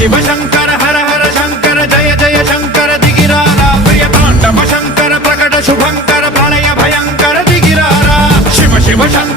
शिव शंकर हर हर शंकर जय जय शंकर दिगिरारा प्रिय तांडव शंकर प्रकट शुभंकर प्रलय भयंकर दिगिरारा शिव शिव शंकर